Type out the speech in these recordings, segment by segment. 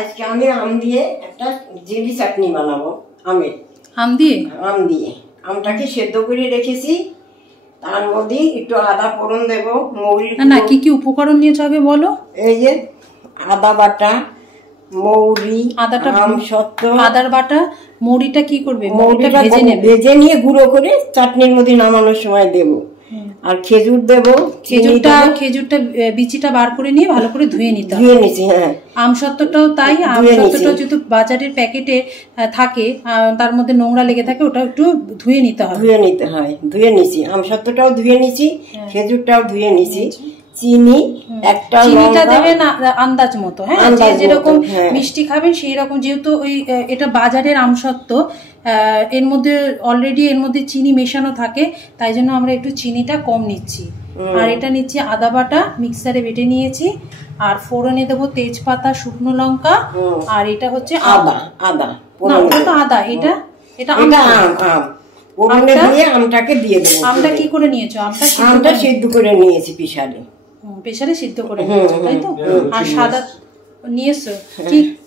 আজকে আমি আম দিয়ে একটা জেলি চাটনি বানাবো। আম দিয়ে আমটাকে সেদ্ধ করে রেখেছি, তার মধ্যে একটু আদা ফোড়ন দেব, মৌরি। না কি কি উপকরণ নিয়েছো আগে বলো। এই যে আদা বাটা, মৌরি, আদাটা আমসত্ত্ব। আদার বাটা, মৌরিটা কি করবে? মৌরিটা ভেজে নিয়ে গুঁড়ো করে চাটনির মধ্যে নামানোর সময় দেব। আর খেজুর দেব। খেজুরটা বিচিটা বার করে নিয়ে ভালো করে ধুয়ে নিতে হবে। ধুয়ে নিছি, হ্যাঁ। আমসত্ত্বটাও তাই। আমসত্ত্বটাও যেহেতু বাজারের প্যাকেটে থাকে, তার মধ্যে নোংরা লেগে থাকে, ওটা একটু ধুয়ে নিতে হয়। ধুয়ে নিছি। আমসত্ত্বটাও ধুয়ে নিছি, খেজুরটাও ধুয়ে নিছি। চিনি একটা, চিনিটা দেবে না আন্দাজ মতো, হ্যাঁ, যেরকম মিষ্টি খাবেন সেই রকম। যেহেতু ওই এটা বাজারের আমসত্ত্ব, এর মধ্যে অলরেডি এর মধ্যে চিনি মেশানো থাকে, তাই জন্য আমরা একটু চিনিটা কম নিচ্ছি। আর এটা নিচ্ছি আদা বাটা, মিক্সারে বেটে নিয়েছি। আর ফোড়নে দেবো তেজপাতা, শুকনো লঙ্কা। আর এটা হচ্ছে আদা। না, ওটা তো আদা, এটা আম। ফোড়নে দিয়ে আমটাকে দিয়ে দেব। আমটা কি করে নিয়েছো? আমটা সিদ্ধ করে নিয়েছি প্রেসারে সিদ্ধ করে নিয়েছো, তাই তো? আর সাদা নিয়েছো?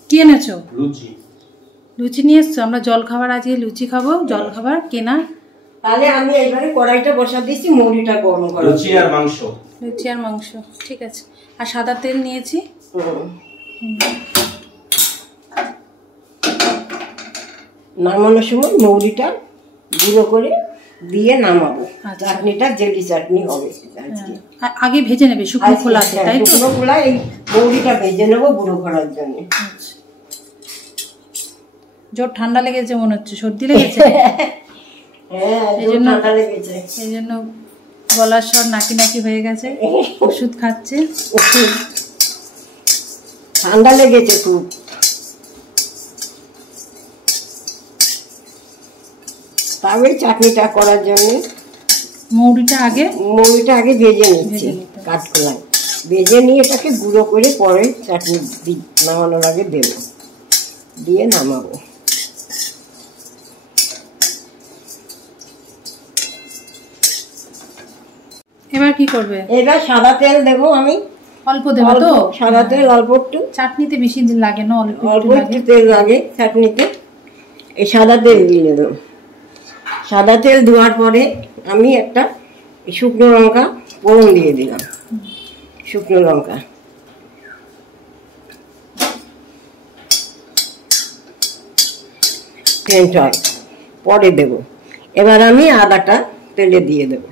কি এনেছো? লুচি নিয়ে এসছো। আমরা জল খাবার, আজকে লুচি খাবো, জল খাবার কেনা। তাহলে আমি এইবারে কড়াইটা বসা দিয়েছি, মুড়িটা গরম করা। লুচি আর মাংস, ঠিক আছে। আর সাদা তেল নিয়েছি। নামানোর সময় মুড়িটা গুঁড়ো করে দিয়ে নামাবো। চাটনিটা জেলি চাটনি হবে আজকে। আগে ভেজে নেবে শুকনো খোলাতে, তাই তো? শুকনো খোলা এই মুড়িটা ভেজে নেবো গুঁড়ো করার জন্য। জোর ঠান্ডা লেগেছে মনে হচ্ছে, সর্দি লেগেছে। এই জন্য গলার স্বর নাকি হয়ে গেছে, ওষুধ খাচ্ছে। ঠান্ডা লেগেছে খুব। তবে চাটনিটা করার জন্য মৌরিটা আগে ভেজে নিচ্ছি কাঠকোলায়। ভেজে নিয়ে এটাকে গুঁড়ো করে পরে চাটনি নামানোর আগে দেব, দিয়ে নামাবো। এবার কি করবে? এবার সাদা তেল দেবো আমি। অল্প দেবো তো? সাদা তেল অল্প একটু। চাটনিতে বেশি লাগে না, অল্প একটু তেল লাগে চাটনিতে। এই সাদা তেল দিয়ে দেবো। সাদা তেল দেওয়ার পরে আমি একটা শুকনো লঙ্কা ফোড়ন দিয়ে দিলাম। শুকনো লঙ্কা পরে দেব। এবার আমি আদাটা তেলে দিয়ে দেব।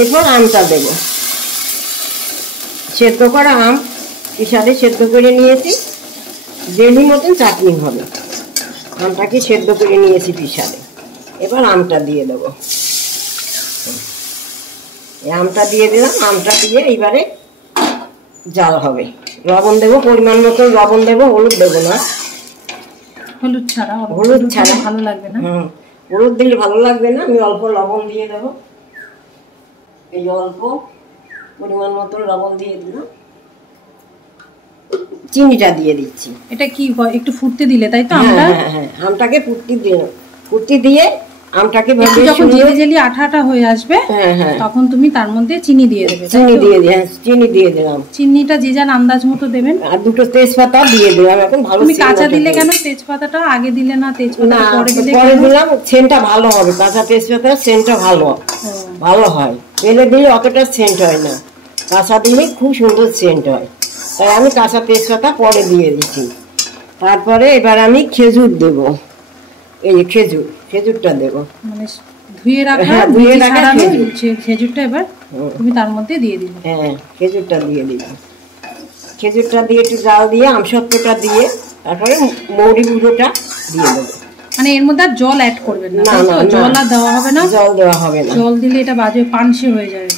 এরপর আমটা দেব। সেদ্ধ করা আম পিসারে সেদ্ধ করে নিয়েছি, জেলি মতন চাটনি হবে। আমটাকে সেদ্ধ করে নিয়েছি পিসারে। এবার আমটা দিয়ে দেব। আমটা দিয়ে দিলাম। আমটা দিয়ে এইবারে জাল হবে। লবণ দেবো পরিমাণ মতো, লবণ দেবো, হলুদ দেবো না। হলুদ ছাড়া ভালো লাগবে না। হলুদ দিলে ভালো লাগবে না। আমি অল্প লবণ দিয়ে দেবো। এই অল্প পরিমাণ মতো লবণ দিয়ে দিলাম। চিনিটা দিয়ে দিচ্ছি। এটা কি একটু ফুটতে দিলে, তাই তো? আমটাকে ফুটতে দিয়ে আমটাকে যখন জেলি আঠা হয়ে আসবে, তখন তুমি তার মধ্যে চিনি দিয়ে দেবে। চিনি দিয়ে দিলাম। চিনিটা যে যার আন্দাজ মতো দেবেন। আর দুটো তেজপাতা দিয়ে দিলাম। এখন ভালো। তুমি কাঁচা দিলে কেন? তেজপাতাটা আগে দিলে না, তেজপাতা পরে দিলাম। সেন্টটা ভালো হবে। কাঁচা তেজপাতার সেন্টটা ভালো হয়। তেলে দিলে অতটা সেন্ট হয় না, কাঁচা দিলে খুব সুন্দর সেন্ট হয়। তাই আমি কাঁচা তেজপাতা পরে দিয়ে দিচ্ছি। তারপরে এবার আমি খেজুর দেব। এই যে খেজুরটা দেবো, মানে ধুয়ে রাখা খেজুরটা এবার তুমি তার মধ্যে দিয়ে দিলে। খেজুরটা দিয়ে দিলাম। খেজুরটা দিয়ে একটু জাল দিয়ে আমসত্ত্বটা দিয়ে তারপরে মৌরি গুঁড়োটা দিয়ে দেবো। মানে এর মধ্যে জল অ্যাড করবেন না? জল আর দেওয়া হবে না? জল দেওয়া হবে না। জল দিলে এটা বাজে পানসে হয়ে যাবে।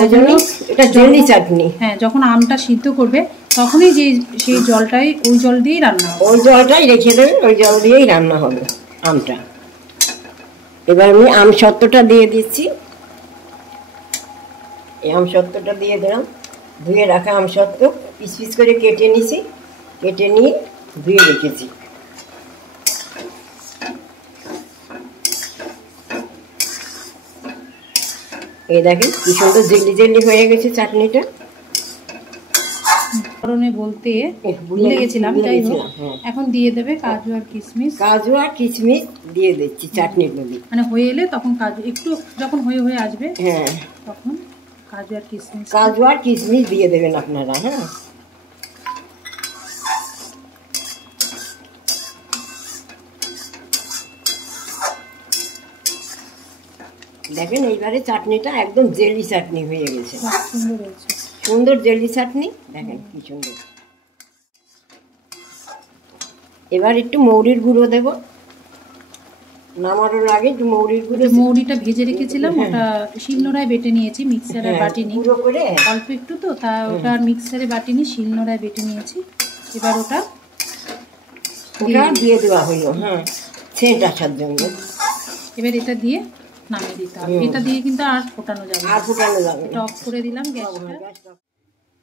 ওই জন্য এটা জেলি চাটনি। যখন আমটা সিদ্ধ করবে তখনই সেই জলটাই, ওই জল দিয়েই রান্না হবে। ওই জলটাই রেখে দেবেন, ওই জল দিয়েই রান্না হবে আমটা। এবার আমি আমসত্ত্বটা দিয়ে দিচ্ছি। এই আমসত্ত্বটা দিয়ে দিলাম। ধুয়ে রাখা আমসত্ত্ব পিস পিস করে কেটে নিয়েছি, কেটে নিয়ে ধুয়ে রেখেছি। এই দেখেন কি সুন্দর জেলি জেলি হয়ে গেছে চাটনিটা। বলতে ভুলে গেছিলাম, যাই হোক এখন দিয়ে দেবে কাজু আর কিশমিশ। কাজু আর কিশমিশ দিয়ে দিচ্ছি চাটনির মধ্যে, মানে হয়ে এলে তখন কাজু একটু যখন হয়ে হয়ে আসবে, হ্যাঁ তখন কাজু আর কিশমিশ দিয়ে দেবেন আপনারা। হ্যাঁ দেখেন এইবারে চাটনিটা একদম জেলি চাটনি হয়ে গেছে, সুন্দর জেলি চাটনি। দেখেন কি সুন্দর। এবার একটু মৌরির গুঁড়ো দেব, নামানোর আগে একটু মৌরির গুঁড়ো। মৌরিটা ভেজে রেখেছিলাম, ওটা শিলনোড়ায় বেটে নিয়েছি, মিক্সারে বাটিনি, গুঁড়ো করে অল্প একটু তো তা ওটা মিক্সারে বাটিনি, শিলনোড়ায় বেটে নিয়েছি। এবার ওটা দিয়ে দেওয়া হলো, হ্যাঁ সেন্ট আসার জন্য। এবার এটা দিয়ে নামিয়ে দিতে হবে। এটা দিয়ে কিন্তু আর ফোটানো যাবে না, এটা অফ করে দিলাম গ্যাসটা।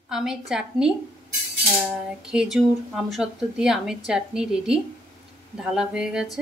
আমের চাটনি, খেজুর আমসত্ত্ব দিয়ে আমের চাটনি রেডি, ঢালা হয়ে গেছে।